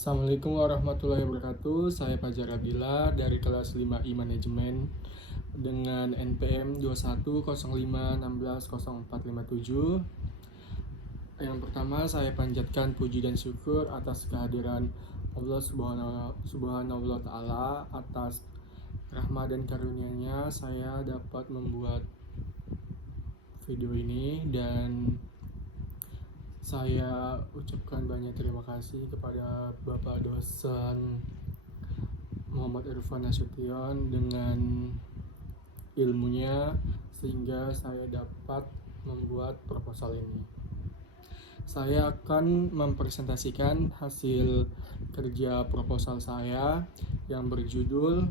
Assalamualaikum warahmatullahi wabarakatuh. Saya Fajar Abdillah dari kelas 5I Manajemen dengan NPM 2105160457. Yang pertama, saya panjatkan puji dan syukur atas kehadiran Allah Subhanahu wa Ta'ala. Atas rahmat dan karunia-Nya saya dapat membuat video ini, dan saya ucapkan banyak terima kasih kepada Bapak dosen Muhammad Irfan Nasution dengan ilmunya sehingga saya dapat membuat proposal ini. Saya akan mempresentasikan hasil kerja proposal saya yang berjudul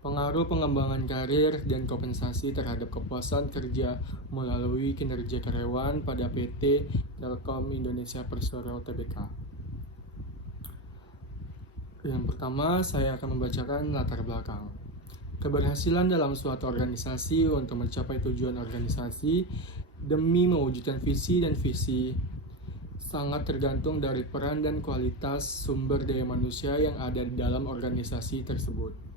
Pengaruh Pengembangan Karir dan Kompensasi Terhadap Kepuasan Kerja Melalui Kinerja Karyawan pada PT Telkom Indonesia Persero Tbk. Yang pertama, saya akan membacakan latar belakang. Keberhasilan dalam suatu organisasi untuk mencapai tujuan organisasi demi mewujudkan visi dan visi sangat tergantung dari peran dan kualitas sumber daya manusia yang ada di dalam organisasi tersebut.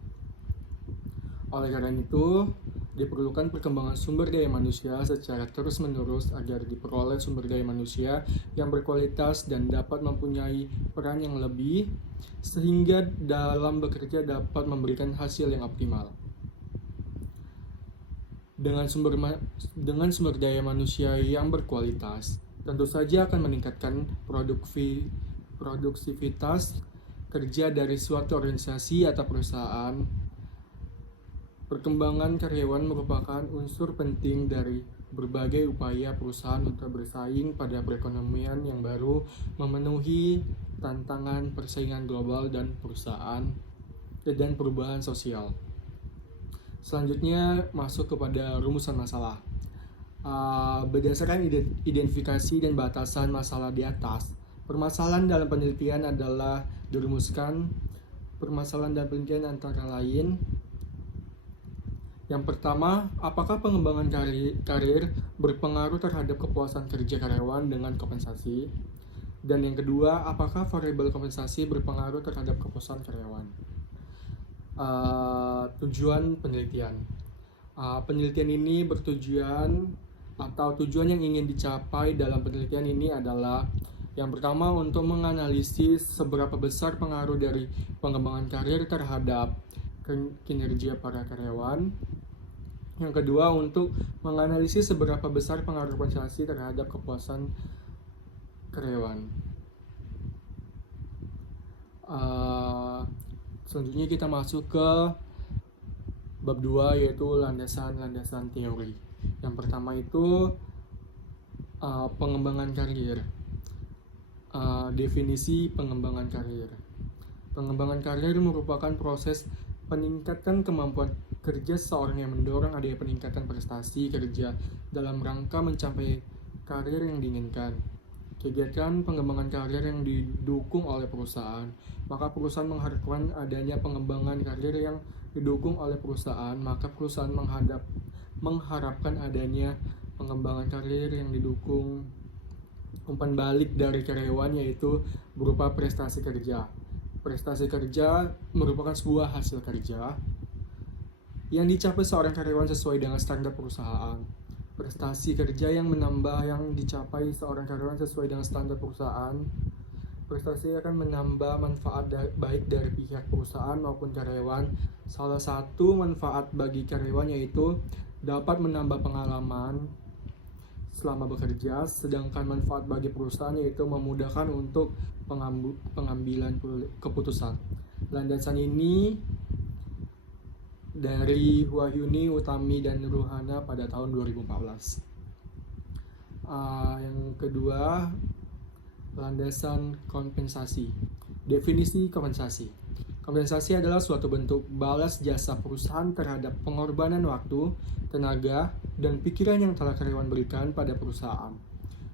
Oleh karena itu, diperlukan perkembangan sumber daya manusia secara terus-menerus agar diperoleh sumber daya manusia yang berkualitas dan dapat mempunyai peran yang lebih, sehingga dalam bekerja dapat memberikan hasil yang optimal. Dengan sumber daya manusia yang berkualitas, tentu saja akan meningkatkan produktivitas kerja dari suatu organisasi atau perusahaan. Perkembangan karyawan merupakan unsur penting dari berbagai upaya perusahaan untuk bersaing pada perekonomian yang baru, memenuhi tantangan persaingan global dan perubahan sosial. Selanjutnya masuk kepada rumusan masalah. Berdasarkan identifikasi dan batasan masalah di atas, permasalahan dalam penelitian adalah dirumuskan. Permasalahan dalam penelitian antara lain: yang pertama, apakah pengembangan karir berpengaruh terhadap kepuasan kerja karyawan dengan kompensasi? Dan yang kedua, apakah variabel kompensasi berpengaruh terhadap kepuasan karyawan? Tujuan penelitian. Penelitian ini tujuan yang ingin dicapai dalam penelitian ini adalah: yang pertama, untuk menganalisis seberapa besar pengaruh dari pengembangan karir terhadap kinerja para karyawan. Yang kedua, untuk menganalisis seberapa besar pengaruh kompensasi terhadap kepuasan karyawan. Selanjutnya kita masuk ke bab 2, yaitu landasan teori. Yang pertama itu pengembangan karir. Definisi pengembangan karir. Pengembangan karir merupakan proses peningkatan kemampuan kerja seseorang yang mendorong adanya peningkatan prestasi kerja dalam rangka mencapai karir yang diinginkan. Kegiatan pengembangan karir yang didukung oleh perusahaan, maka perusahaan mengharapkan adanya pengembangan karir yang didukung oleh perusahaan, maka perusahaan mengharapkan adanya pengembangan karir yang didukung. Umpan balik dari karyawan yaitu berupa prestasi kerja. Prestasi kerja merupakan sebuah hasil kerja yang dicapai seorang karyawan sesuai dengan standar perusahaan. Prestasi kerja yang dicapai seorang karyawan sesuai dengan standar perusahaan. Prestasi akan menambah manfaat baik dari pihak perusahaan maupun karyawan. Salah satu manfaat bagi karyawan yaitu dapat menambah pengalaman selama bekerja, sedangkan manfaat bagi perusahaan yaitu memudahkan untuk pengambilan keputusan. Landasan ini dari Wahyuni, Utami, dan Ruhana pada tahun 2014. Yang kedua, landasan kompensasi. Definisi kompensasi. Kompensasi adalah suatu bentuk balas jasa perusahaan terhadap pengorbanan waktu, tenaga, dan pikiran yang telah karyawan berikan pada perusahaan.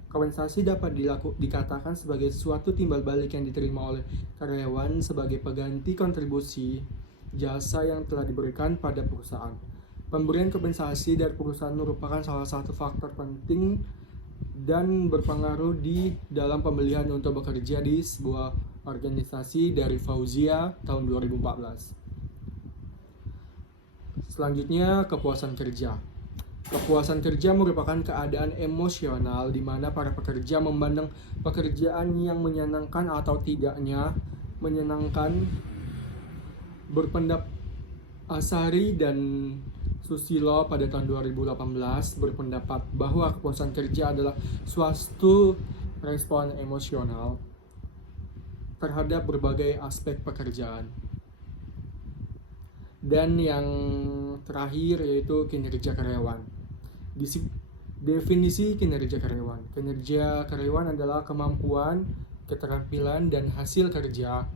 Kompensasi dapat dikatakan sebagai suatu timbal balik yang diterima oleh karyawan sebagai pengganti kontribusi jasa yang telah diberikan pada perusahaan. Pemberian kompensasi dari perusahaan merupakan salah satu faktor penting dan berpengaruh di dalam pemilihan untuk bekerja di sebuah organisasi dari Fauzia tahun 2014. Selanjutnya, kepuasan kerja. Kepuasan kerja merupakan keadaan emosional di mana para pekerja memandang pekerjaan yang menyenangkan atau tidaknya menyenangkan. Asari dan Susilo pada tahun 2018 berpendapat bahwa kepuasan kerja adalah suatu respon emosional terhadap berbagai aspek pekerjaan. Dan yang terakhir yaitu kinerja karyawan. Definisi kinerja karyawan. Kinerja karyawan adalah kemampuan, keterampilan, dan hasil kerja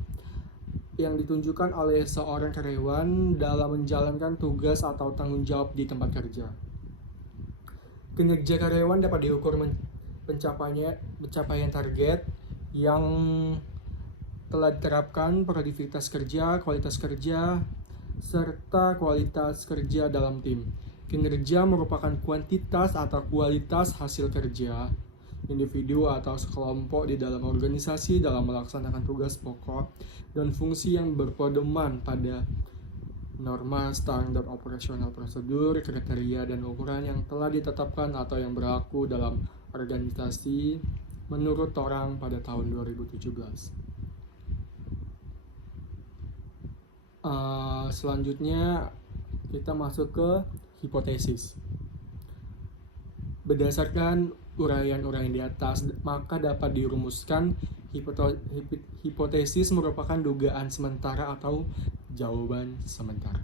yang ditunjukkan oleh seorang karyawan dalam menjalankan tugas atau tanggung jawab di tempat kerja. Kinerja karyawan dapat diukur pencapaian target yang telah diterapkan, produktivitas kerja, kualitas kerja, serta kualitas kerja dalam tim. Kinerja merupakan kuantitas atau kualitas hasil kerja individu atau sekelompok di dalam organisasi dalam melaksanakan tugas pokok dan fungsi yang berpedoman pada norma, standar operasional, prosedur, kriteria, dan ukuran yang telah ditetapkan atau yang berlaku dalam organisasi menurut orang pada tahun 2017. Selanjutnya kita masuk ke hipotesis. Berdasarkan uraian-uraian di atas, maka dapat dirumuskan hipotesis merupakan dugaan sementara atau jawaban sementara.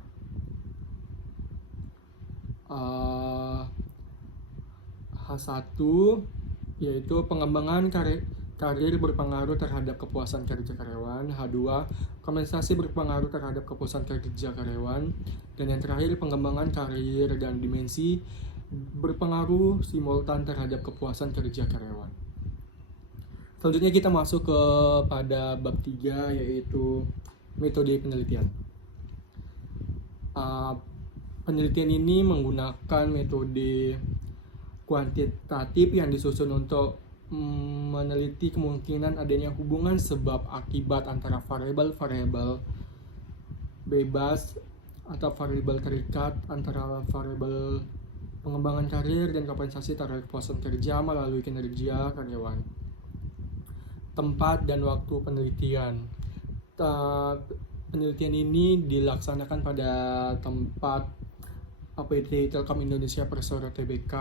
H1 yaitu pengembangan karir berpengaruh terhadap kepuasan kerja karyawan. H2 kompensasi berpengaruh terhadap kepuasan kerja karyawan. Dan yang terakhir pengembangan karir dan dimensi berpengaruh simultan terhadap kepuasan kerja karyawan. Selanjutnya kita masuk pada bab 3 yaitu metode penelitian. Penelitian ini menggunakan metode kuantitatif yang disusun untuk meneliti kemungkinan adanya hubungan sebab akibat antara variabel-variabel bebas atau variabel terikat antara variabel pengembangan karir dan kompensasi terhadap kepuasan kerja melalui kinerja karyawan. Tempat dan waktu penelitian. Penelitian ini dilaksanakan pada tempat PT Telkom Indonesia Persero Tbk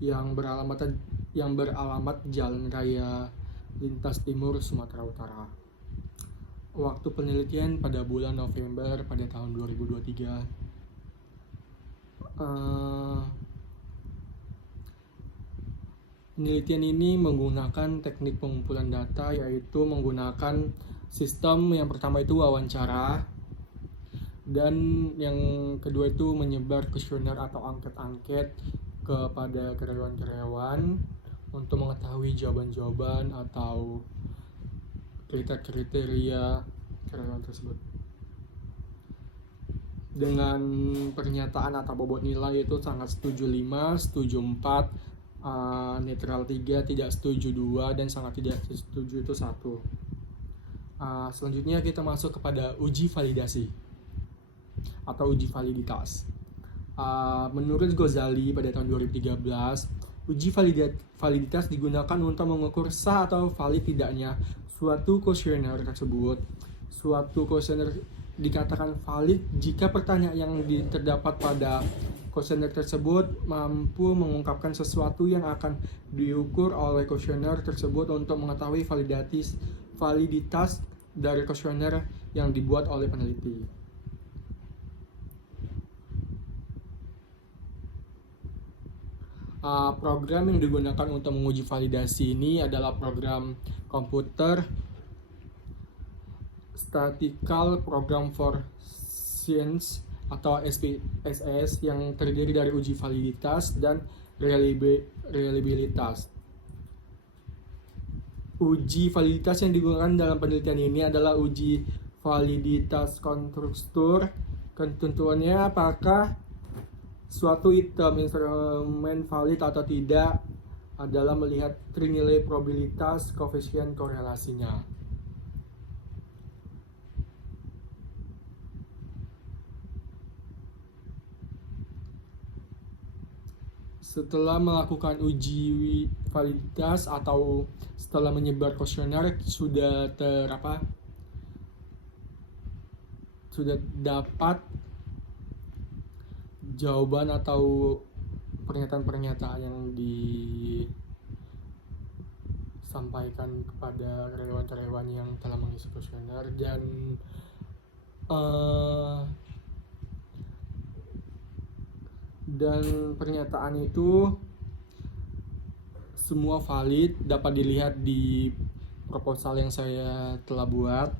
yang beralamat Jalan Raya Lintas Timur, Sumatera Utara. Waktu penelitian pada bulan November pada tahun 2023. Penelitian ini menggunakan teknik pengumpulan data, yaitu menggunakan sistem yang pertama itu wawancara, dan yang kedua itu menyebar kuesioner atau angket-angket kepada karyawan-karyawan untuk mengetahui jawaban-jawaban atau kriteria karyawan tersebut. Dengan pernyataan atau bobot nilai itu sangat setuju 5, setuju 4, netral 3, tidak setuju 2, dan sangat tidak setuju itu 1. Selanjutnya kita masuk kepada uji validasi atau uji validitas. Menurut Ghazali pada tahun 2013, uji validitas digunakan untuk mengukur sah atau valid tidaknya suatu kuesioner tersebut. Suatu kuesioner dikatakan valid jika pertanyaan yang terdapat pada kuesioner tersebut mampu mengungkapkan sesuatu yang akan diukur oleh kuesioner tersebut untuk mengetahui validitas dari kuesioner yang dibuat oleh peneliti. Program yang digunakan untuk menguji validasi ini adalah program komputer Statistical Program for Science atau SPSS yang terdiri dari uji validitas dan reliabilitas. Uji validitas yang digunakan dalam penelitian ini adalah uji validitas konstruktur. Ketentuannya apakah suatu item instrumen valid atau tidak adalah melihat trinilai probabilitas koefisien korelasinya. Setelah melakukan uji validitas atau setelah menyebar kuesioner sudah dapat jawaban atau pernyataan-pernyataan yang disampaikan kepada karyawan-karyawan yang telah mengisi kuesioner, dan pernyataan itu semua valid, dapat dilihat di proposal yang saya telah buat.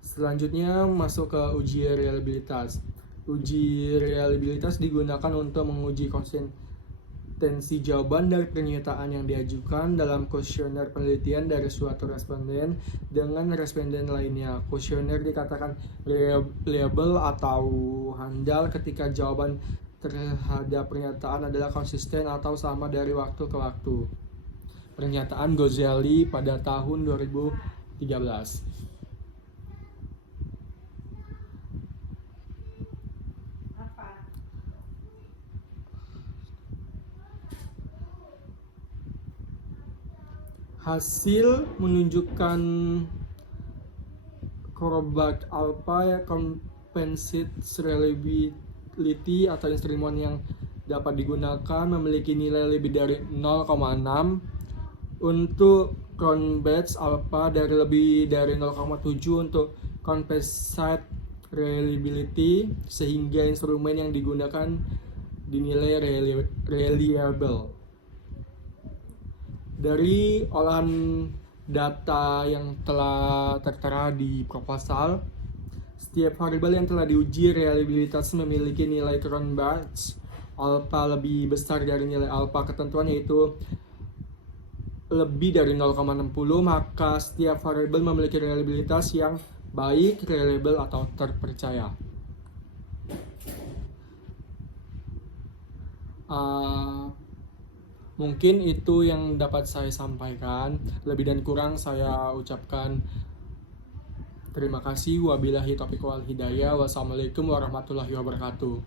Selanjutnya masuk ke uji reliabilitas. Uji reliabilitas digunakan untuk menguji konsistensi jawaban dari pernyataan yang diajukan dalam kuesioner penelitian dari suatu responden dengan responden lainnya. Kuesioner dikatakan reliable atau handal ketika jawaban terhadap pernyataan adalah konsisten atau sama dari waktu ke waktu. Pernyataan Gozali pada tahun 2013. Hasil menunjukkan Korobak Alpha Compensate Reliability atau instrumen yang dapat digunakan memiliki nilai lebih dari 0,6, untuk Cronbach's Alpha dari lebih dari 0,7 untuk Compensate Reliability, sehingga instrumen yang digunakan dinilai reliable. Dari olahan data yang telah tertera di proposal, setiap variabel yang telah diuji reliabilitas memiliki nilai Cronbach's alpha lebih besar dari nilai alpha ketentuan, yaitu lebih dari 0,60, maka setiap variabel memiliki reliabilitas yang baik, reliable, atau terpercaya. Mungkin itu yang dapat saya sampaikan. Lebih dan kurang saya ucapkan terima kasih. Wabillahi taufiq wal hidayah. Wassalamualaikum warahmatullahi wabarakatuh.